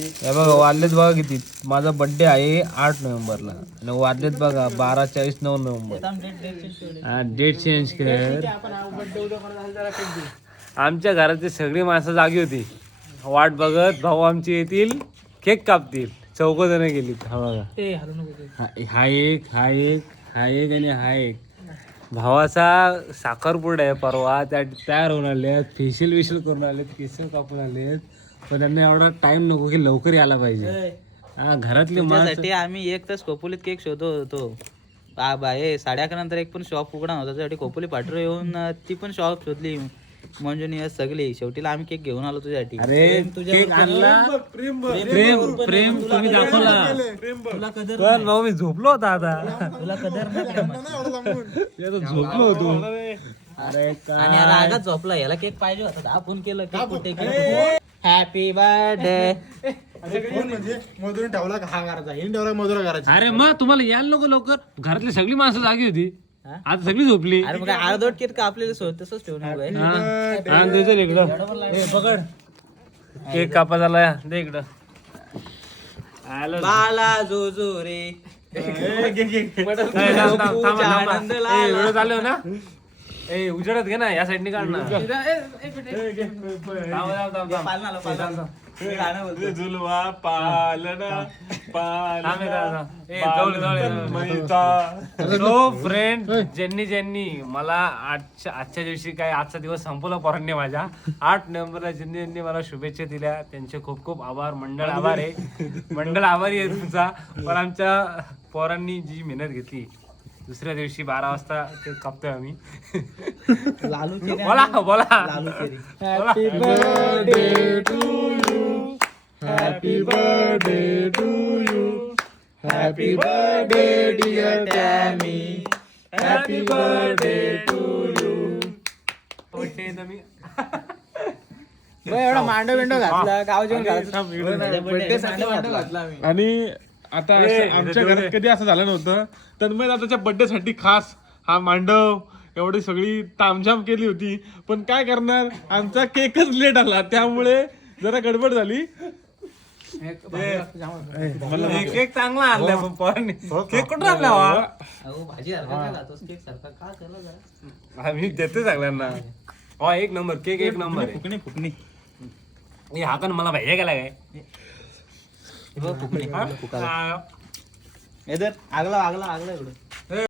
हे बघा वाजलेत बघा किती. माझा बर्थडे आहे 8 नोव्हेंबरला आणि वाजलेत बघा 12:40 9 नोव्हेंबर. हा डेट चेंज कर. आमच्या घरातली सगळी माणसं जागी होती वाट बघत. भाऊ आमची येतील केक कापतील. 4 जण गेली. हा बघा हा एक आणि हा एक. भावाचा साखरपुडा आहे परवा. त्या तयार होऊन आले, फेशियल विशियल करून आलेत, केस कापून आलेत. पण त्यांना एवढा टाइम नको की लवकर यायला पाहिजे. हा घरातली माणसं. आम्ही 1 तास खोपोलीत केक शोधत होतो. हे 11:30 नंतर एक पण शॉप उघडा होता. त्यासाठी खोपोली पाठरो येऊन ती पण शॉप शोधली मंजुनी सगळी. शेवटीला आम्ही केक घेऊन आलो तुझ्यासाठी. अरे केक आणला. प्रेम तुम्ही दाखवला. पण भाऊ मी झोपलो होता आता. तुला कदर नाही. झोपलो होतो. अरे आणि रागात झोपला. याला केक पाहिजे होता. 10 फोन केलं केक कुठे. Happy birthday. म्हणजे मधुरी ठेवला का हा करायचा, हिने ठेवला मधुरा करायचा. अरे मग तुम्हाला यायला नको लवकर. घरातली सगळी माणसं जागी होती. आता सगळी झोपली. अरे मग अर्धवट केक का आपल्याला तसंच ठेवून पकड केक कापा झाला. दे इकडं. बाला जो रे. व्हिडिओ चालू ना. ए उजेडत घे ना, या साईडने काढ ना. झुलवा पालना फ्रेंड ज्यांनी मला आजच्या दिवशी काय आजचा दिवस संपवला पोरांनी माझ्या 8 नोव्हेंबरला ज्यांनी मला शुभेच्छा दिल्या त्यांचे खूप खूप आभार. मंडळ आभार आहे. मंडळ आभारी आहे तुमचा. पण आमच्या पोरांनी जी मेहनत घेतली. दुसऱ्या दिवशी 12 वाजता ते कापतोय आम्ही. बोला बोला. Happy birthday to you, happy birthday to you, happy birthday dear Tammy, happy birthday to you. एवढा मांडव बिंडो घातला गाव जेवण घातला. आणि आता आमच्या घरात कधी असं झालं नव्हतं. तन्मय दादाच्या बर्थडे साठी खास हा मांडव एवढी सगळी तामझाम केली होती. पण काय करणार, आमचा केकच लेट आला त्यामुळे जरा गडबड झाली. केक चांगला आणलाय पण पोरांनी. केक कुठं आणला भाजी केक सारखा का केला. आम्ही देते सगळ्यांना. हो 1 नंबर केक 1 नंबर. फुकणी हा पण मला पाहिजे गेला काय. फुकणी आगला एवढं.